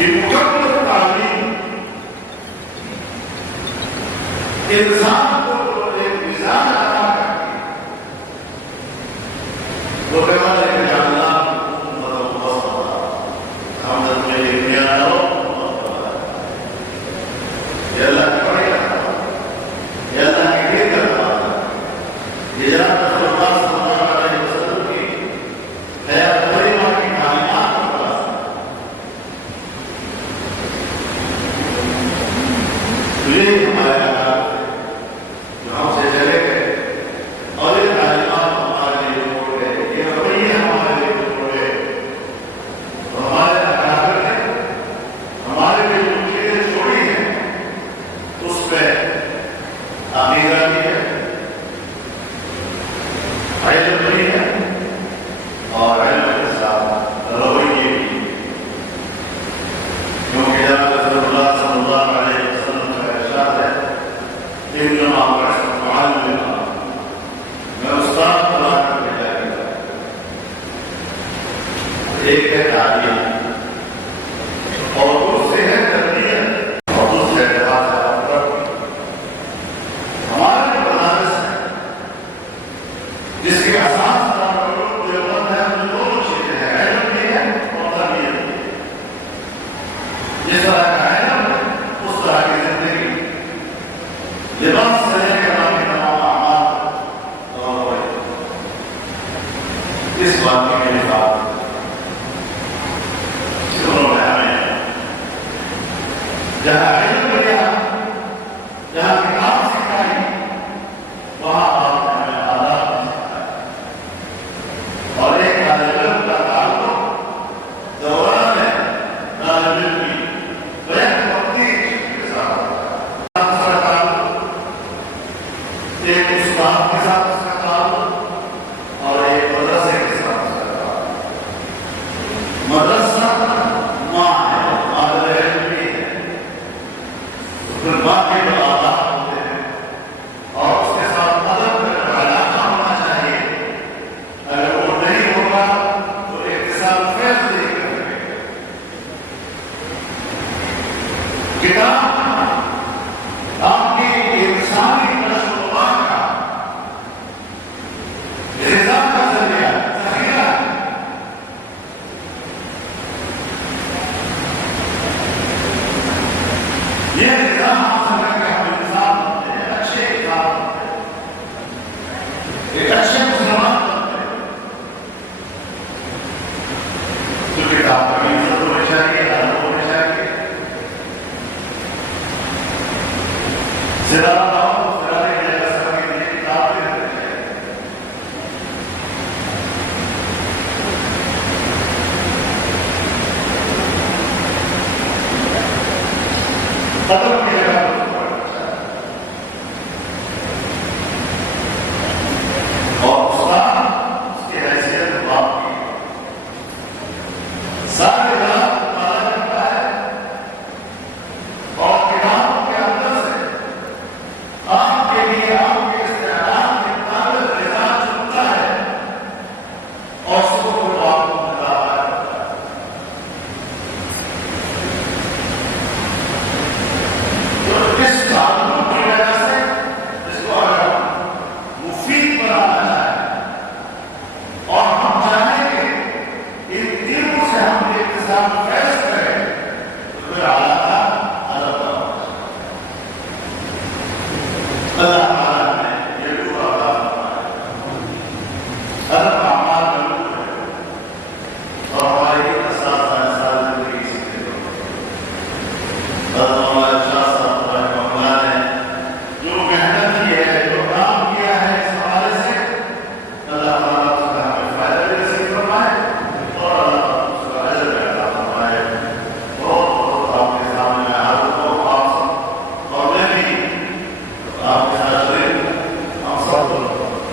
کہ مکمل تعلیم انسان کو ایک مزاج عطا کرتی ہے. وہ کہتا ہے کہ اللہ ہم نے تمہیں یہ کیا ہو یہ اللہ کی بڑی یہ اللہ کی یہ کرتا یہ جناب رسول اللہ صلی اللہ علیہ وسلم کی حیات طیبہ کی تعلیمات کا راستہ. تو یہ ہمارے حالات جو ہم سے چلے گئے اور یہ تعلیمات ہمارے لیے چھوڑ گئے, یہ رویے ہمارے لیے چھوڑ گئے. تو ہمارے اکابر نے ہمارے لیے جو چیزیں چھوڑی ہیں اس پہ عقیدہ بھی ہے, علم بھی ہے اور علم کے ساتھ رویے بھی. کیونکہ جناب رسول اللہ صلی اللہ علیہ وسلم کا ارشاد ہے انما بعثت معلما, میں استاد بنا کر بھیجا گیا. ایک ہے تعلیم اور دوسرے ہے تربیت اور دوسرے ہے ہمارے بنارس ہے جس کے اساس دیوبند ہے, ہم دونوں چیزیں ہیں, علم بھی ہے اور تربیت بھی ہے. جس طرح کا علم اس طرح کی زندگی, لباس سے لے کر آپ کے تمام اعمال اور اس بات کی میری بات انہوں نے ہمیں جہاں علم لیا, جہاں کتاب سکھائی, وہاں آپ نے ہمیں آداب بھی سکھایا. اور ایک طالب علم کا تعلق دوران ہے طالب علم کی بیان وقتی کے ساتھ تعلق, ایک استاد کے ساتھ اس کا تعلق اور ایک مدرسے کے ساتھ اس کا تعلق. مدرسہ ماں ہے, مادر علم بھی ہے, پھر ماں کے جو آداب ہوتے ہیں اور اس کے ساتھ ادب کا علاقہ ہونا چاہیے. اگر وہ نہیں ہوگا تو اتصال فیض نہیں کر سکے. کتاب آپ کی انسانی تجربہ کا غذا کا ذریعہ ذخیرہ ہے. یہ غذا حاصل کر کے ہم انسان بنتے ہیں, اچھے انسان بنتے ہیں, ایک اچھے مسلمان بنتے ہیں. تو کتاب کا بھی عزت ہونی چاہیے, ادب ہونی چاہیے. سرا ختم کی جگہ اور استاد اس کی حیثیت باپ کی سارے رات مطالعہ کرتا ہے اور کتابوں کے اندر سے آپ کے لیے آپ کے استعداد کے مطابق غذا چنتا ہے اور اس کو آپ کو مطالعہ کرتا ہے. اس تعلق کی وجہ سے اس کو اگر مفید بنانا چاہے اور ہم چاہیں کہ ان دنوں سے ہم اتصال فیض کریں تو پھر علاقہ ادب کا ہونا چاہیے. اللہ تعالیٰ نے یہ پورا عطا فرمایا. ادب اعمال کا نور ہے اور ہماری اساتذہ زندگی سیکھتے ہیں.